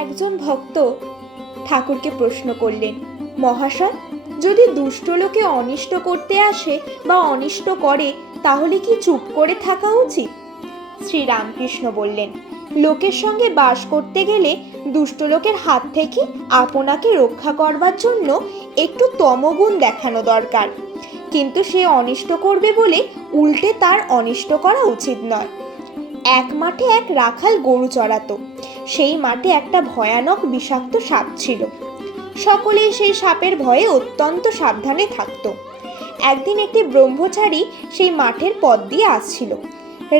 একজন ভক্ত ঠাকুরকে প্রশ্ন করলেন, মহাশয়, যদি দুষ্ট লোকে অনিষ্ট করতে আসে বা অনিষ্ট করে তাহলে কি চুপ করে থাকা উচিত? শ্রী রামকৃষ্ণ বললেন, লোকের সঙ্গে বাস করতে গেলে দুষ্ট লোকের হাত থেকে আপনাকে রক্ষা করবার জন্য একটু তমগুণ দেখানো দরকার, কিন্তু সে অনিষ্ট করবে বলে উল্টে তার অনিষ্ট করা উচিত নয়। এক মাঠে এক রাখাল গরু চড়াতো। সেই মাঠে একটা ভয়ানক বিষাক্ত সাপ ছিল। সকলেই সেই সাপের ভয়ে অত্যন্ত সাবধানে থাকত। একদিন একটি ব্রহ্মচারী সেই মাঠের পথ দিয়ে আসছিল।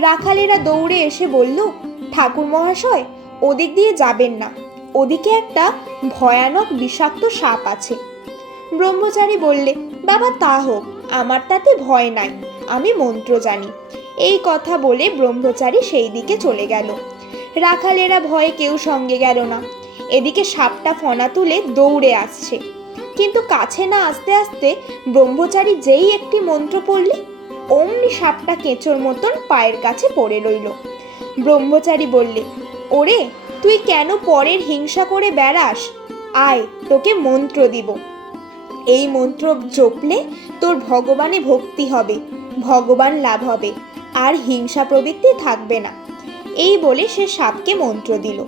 রাখালেরা দৌড়ে এসে বলল, ঠাকুর মহাশয়, ওদিক দিয়ে যাবেন না, ওদিকে একটা ভয়ানক বিষাক্ত সাপ আছে। ব্রহ্মচারী বললে, বাবা তা হোক, আমার তাতে ভয় নাই, আমি মন্ত্র জানি। এই কথা বলে ব্রহ্মচারী সেই দিকে চলে গেল। রাখালেরা ভয়ে কেউ সঙ্গে গেল না। এদিকে সাপটা ফনা তুলে দৌড়ে আসছে, কিন্তু কাছে না আসতে আসতে ব্রহ্মচারী যেই একটি মন্ত্র পড়লে অমনি সাপটা কেঁচোর মতন পায়ের কাছে পড়ে রইল। ব্রহ্মচারী বললে, ওরে, তুই কেন পরের হিংসা করে বেড়াস? আয়, তোকে মন্ত্র দিব। এই মন্ত্র জপলে তোর ভগবানে ভক্তি হবে, ভগবান লাভ হবে, আর হিংসা প্রবৃত্তি থাকবে না। এই বলে সে সাপকে মন্ত্র দিল।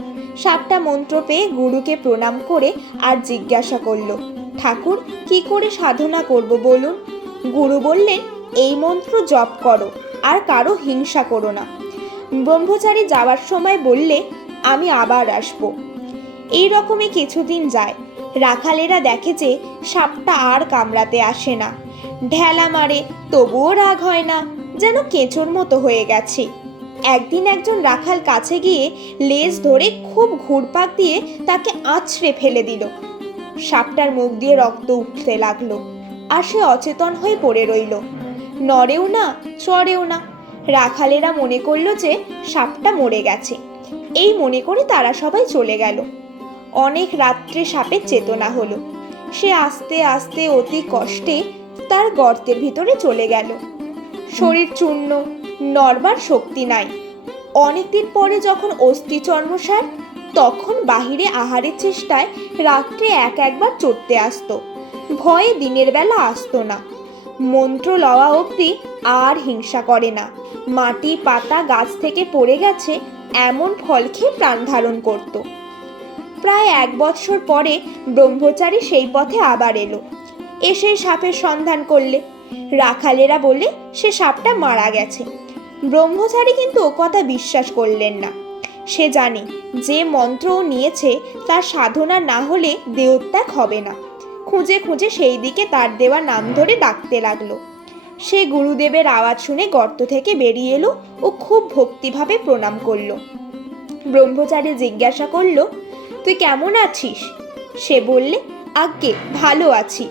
সাপটা মন্ত্র পেয়ে গুরুকে প্রণাম করে আর জিজ্ঞাসা করল, ঠাকুর, কি করে সাধনা করব বলুন? গুরু বললেন, এই মন্ত্র জপ করো আর কারো হিংসা করো না। ব্রহ্মচারী যাওয়ার সময় বললে, আমি আবার আসবো। এই রকমই কিছুদিন যায়। রাখালেরা দেখে যে সাপটা আর কামড়াতে আসে না। ঢেলা মারে, তবুও রাগ হয় না, যেন কেঁচোর মতো হয়ে গেছে। একদিন একজন রাখাল কাছে গিয়ে লেজ ধরে খুব ঘুরপাক দিয়ে তাকে আছড়ে ফেলে দিল। সাপটার মুখ দিয়ে রক্ত উঠতে লাগলো, আর সে অচেতন হয়ে পড়ে রইল, নড়েও না চড়েও না। রাখালেরা মনে করলো যে সাপটা মরে গেছে। এই মনে করে তারা সবাই চলে গেল। অনেক রাত্রে সাপের চেতনা হলো। সে আস্তে আস্তে অতি কষ্টে তার গর্তের ভিতরে চলে গেল। শরীর চূর্ণ, নড়বার শক্তি নাই। অনেকদিন পরে যখন অস্থি চর্মসার, তখন বাহিরে আহারের চেষ্টায় রাত্রে একবার চড়তে আসতো। ভয়ে দিনের বেলা আসতো না। মন্ত্র লওয়া অবধি আর হিংসা করে না। মাটি পাতা গাছ থেকে পড়ে গেছে এমন ফল খেয়ে প্রাণ ধারণ করত। প্রায় 1 বৎসর পরে ব্রহ্মচারী সেই পথে আবার এলো। এসে সাপের সন্ধান করলে। রাখালেরা বলে সে সাপটা মারা গেছে। ব্রহ্মচারী কিন্তু ও কথা বিশ্বাস করলেন না। সে জানে যে মন্ত্র নিয়েছে তার সাধনা না হলে দেহত্যাগ হবে না। খুঁজে খুঁজে সেই দিকে তার দেওয়া নাম ধরে ডাকতে লাগলো। সে গুরুদেবের আওয়াজ শুনে গর্ত থেকে বেরিয়ে এলো ও খুব ভক্তিভাবে প্রণাম করলো। ব্রহ্মচারী জিজ্ঞাসা করলো, তুই কেমন আছিস? সে বললে, আজ্ঞে ভালো আছি।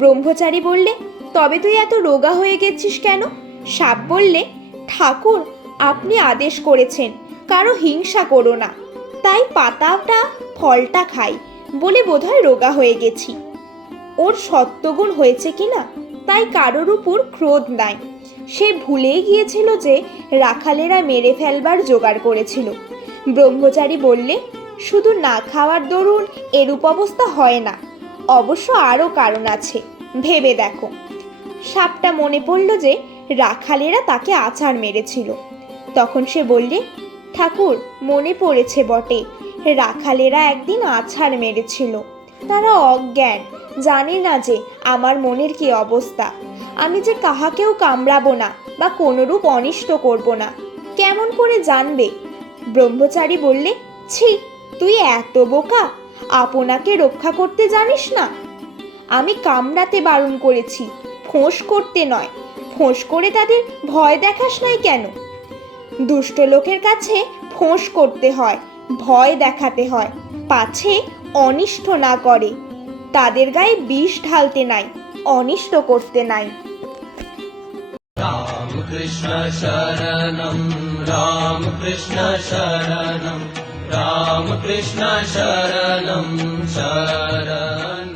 ব্রহ্মচারী বললে, তবে তুই এত রোগা হয়ে গেছিস কেন? সাপ বললে, ঠাকুর, আপনি আদেশ করেছেন কারো হিংসা করো না, তাই পাতাটা ফলটা খাই বলে বোধহয় রোগা হয়ে গেছি। ওর সত্যগুণ হয়েছে কিনা তাই কারোর উপর ক্রোধ নাই। সে ভুলেই গিয়েছিল যে রাখালেরা মেরে ফেলবার জোগাড় করেছিল। ব্রহ্মচারী বললে, শুধু না খাওয়ার দরুন এরূপ অবস্থা হয় না, অবশ্য আরও কারণ আছে, ভেবে দেখো। সাপটা মনে পড়ল যে রাখালেরা তাকে আছাড় মেরেছিল। তখন সে বললে, ঠাকুর, মনে পড়েছে বটে, রাখালেরা একদিন আছাড় মেরেছিল। তারা অজ্ঞান, জানে না যে আমার মনের কি অবস্থা। আমি যে কাহাকেও কামড়াবো না বা কোনরূপ অনিষ্ট করব না, কেমন করে জানবে? ব্রহ্মচারী বললে, ছি, তুই এত বোকা, আপনাকে রক্ষা করতে জানিস না? আমি কামড়াতে বারণ করেছি, ফোঁস করতে নয়। ফোঁস করে তাদের ভয় দেখাস নাই কেন? দুষ্ট লোকের কাছে ফোঁস করতে হয়, ভয় দেখাতে হয়, পাছে অনিষ্ট না করে। তাদের গায়ে বিষ ঢালতে নাই, অনিষ্ট করতে নাই। রামকৃষ্ণ শরণম রামকৃষ্ণ শরণম রামকৃষ্ণ শরণম শরণম।